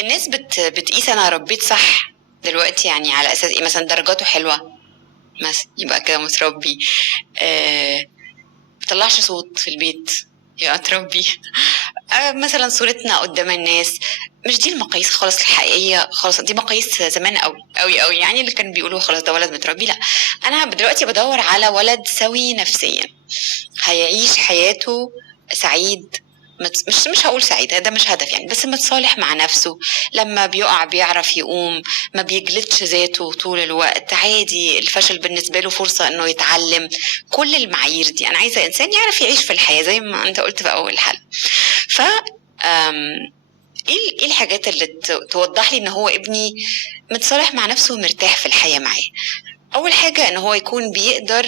الناس بتقيس انا ربيت صح دلوقتي يعني على اساس ايه؟ مثلا درجاته حلوه مثلا يبقى كده متربي. بطلعش صوت في البيت يبقى متربي. مثلا صورتنا قدام الناس مش دي المقاييس خالص الحقيقيه خالص، دي مقاييس زمان قوي قوي قوي يعني، اللي كانوا بيقولوا خلاص ده ولد متربي. لا، انا دلوقتي بدور على ولد سوي نفسيا، هيعيش حياته سعيد. مش هقول سعيد، ده مش هدف يعني، بس متصالح مع نفسه، لما بيقع بيعرف يقوم، ما بيجلدش ذاته طول الوقت، عادي الفشل بالنسبة له فرصة انه يتعلم. كل المعايير دي انا عايزة انسان يعرف يعيش في الحياة زي ما انت قلت في اول حلقة. ف ايه الحاجات اللي توضح لي ان هو ابني متصالح مع نفسه ومرتاح في الحياة معاه؟ اول حاجة ان هو يكون بيقدر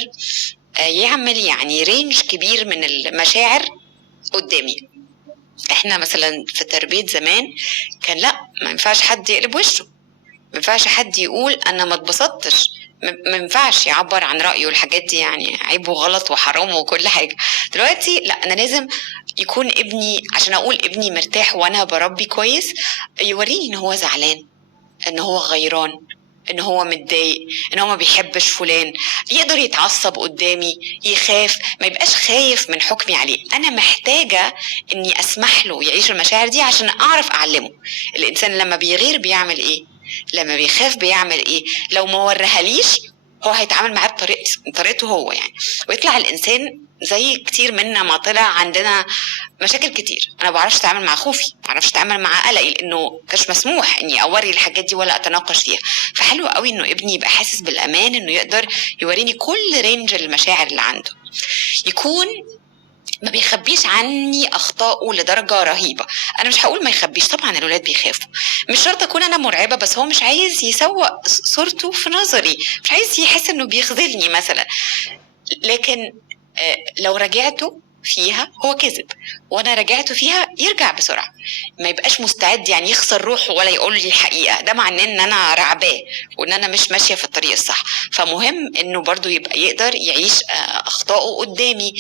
يعمل يعني رينج كبير من المشاعر قدامي. احنا مثلا في تربية زمان كان لا، ما ينفعش حد يقلب وشه، ما ينفعش حد يقول انا ما اتبسطتش، ما ينفعش يعبر عن رأيه، والحاجات دي يعني عيب وغلط وحرام وكل حاجة. دلوقتي لا، انا لازم يكون ابني عشان اقول ابني مرتاح وانا بربي كويس، يوريني ان هو زعلان، ان هو غيران، ان هو متضايق، ان هو ما بيحبش فلان، يقدر يتعصب قدامي، يخاف، ما يبقاش خايف من حكمي عليه. انا محتاجة اني اسمح له يعيش المشاعر دي عشان اعرف اعلمه. الانسان لما بيغير بيعمل ايه؟ لما بيخاف بيعمل ايه؟ لو ما ورهاليش هو هيتعامل معاه بطريقته هو يعني، ويطلع الانسان زي كتير منا ما طلع عندنا مشاكل كتير. انا ما بعرفش اتعامل مع خوفي، ما بعرفش اتعامل مع قلقي، لانه مش مسموح اني اوري الحاجات دي ولا اتناقش فيها. فحلو قوي انه ابني يبقى حاسس بالامان، انه يقدر يوريني كل رينج المشاعر اللي عنده، يكون ما بيخبيش عني اخطائه لدرجه رهيبه. انا مش هقول ما يخبيش، طبعا الولاد بيخافوا، مش شرط اكون انا مرعبه، بس هو مش عايز يسوق صورته في نظري، مش عايز يحس انه بيخذلني مثلا. لكن لو رجعته فيها هو كذب، وانا رجعته فيها يرجع بسرعه، ما يبقاش مستعد يعني يخسر روحه ولا يقول لي الحقيقه، ده معناه ان انا رعباه وان انا مش ماشيه في الطريق الصح. فمهم انه برضو يبقى يقدر يعيش اخطائه قدامي.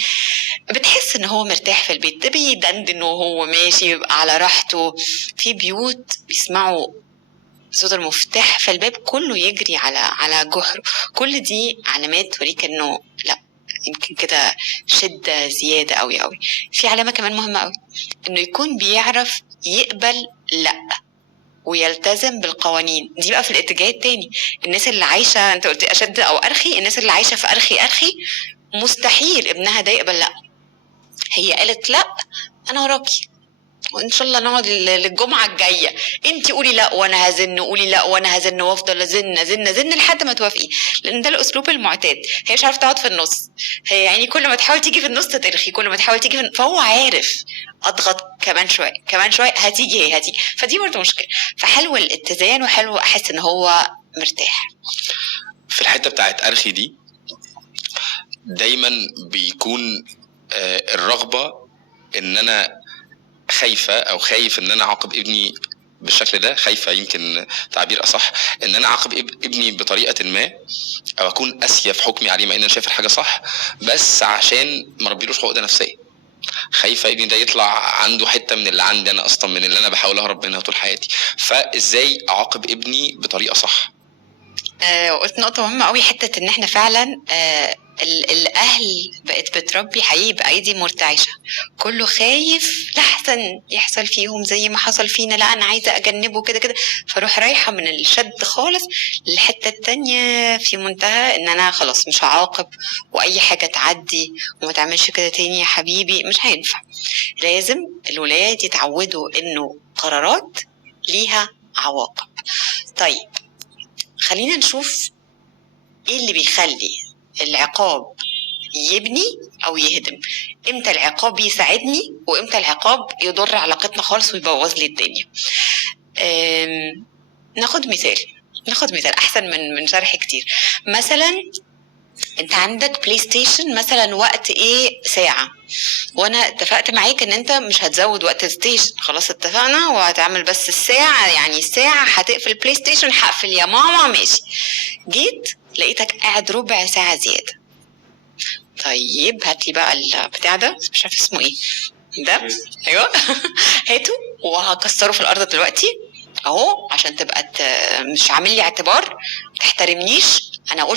بتحس ان هو مرتاح في البيت، ده بيدندن وهو ماشي يبقى على راحته. في بيوت بيسمعوا صوت المفتاح فالباب كله يجري على جحره. كل دي علامات توريك انه لا، يمكن كده شدة زيادة قوي قوي. في علامة كمان مهمة قوي، انه يكون بيعرف يقبل لا ويلتزم بالقوانين دي. بقى في الاتجاه التاني، الناس اللي عايشة، انت قلت اشد او ارخي، الناس اللي عايشة في ارخي ارخي مستحيل ابنها ده يقبل لا. هي قالت لا، انا وراكي، وان شاء الله نقعد للجمعه الجايه، انت قولي لا وانا هزن، قولي لا وانا هزن، وافضل ازن ازن ازن لحد ما توافقي. لان ده الاسلوب المعتاد، هي مش عارفه تقعد في النص، هي يعني كل ما تحاول تيجي في النص تترخي، كل ما تحاول تيجي فهو عارف اضغط كمان شويه كمان شويه هتيجي، هي هتيجي. فدي برضه مشكله. فحلو الاتزان، وحلو احس ان هو مرتاح. في الحته بتاعت ارخي دي دايما بيكون الرغبه ان انا خايفه او خايف ان انا اعاقب ابني بالشكل ده، خايفه يمكن تعبير اصح، ان انا اعاقب ابني بطريقه ما، او اكون قاسيه في حكمي عليه مع ان انا شايف الحاجه صح، بس عشان ما ربيلوش عقده نفسيه. خايفه ابني ده يطلع عنده حته من اللي عندي انا اصلا، من اللي انا بحاول اهرب منها طول حياتي. فازاي اعاقب ابني بطريقه صح؟ قلت نقطة مهمة قوي، حتة ان احنا فعلا الاهل بقت بتربي حقيقي بايدي مرتعشة، كله خايف لحسن يحصل فيهم زي ما حصل فينا، لا انا عايزة اجنبه كده كده، فروح رايحة من الشد خالص للحتة التانية في منتهى ان انا خلاص مش هعاقب، واي حاجة تعدي وما تعملش كده تاني يا حبيبي، مش هينفع. لازم الولاد يتعودوا انه قرارات ليها عواقب. طيب خلينا نشوف ايه اللي بيخلي العقاب يبني او يهدم. امتى العقاب يساعدني وامتى العقاب يضر علاقتنا خالص ويبوظ لي الدنيا؟ ناخد مثال احسن من شرح كتير. مثلا انت عندك بلاي ستيشن مثلا، وقت ايه؟ ساعة، وانا اتفقت معاك ان انت مش هتزود وقت الستيشن، خلاص اتفقنا، وهتعمل بس الساعة، يعني الساعة هتقفل بلاي ستيشن، هقفل يا ماما ماشي. جيت لقيتك قاعد ربع ساعة زيادة، طيب هاتلي بقى البتاع ده، مش عارف اسمه ايه ده، ايوه هاته وهكسره في الارض دلوقتي، اهو عشان تبقى مش عامل لي اعتبار، تحترمنيش. انا قلت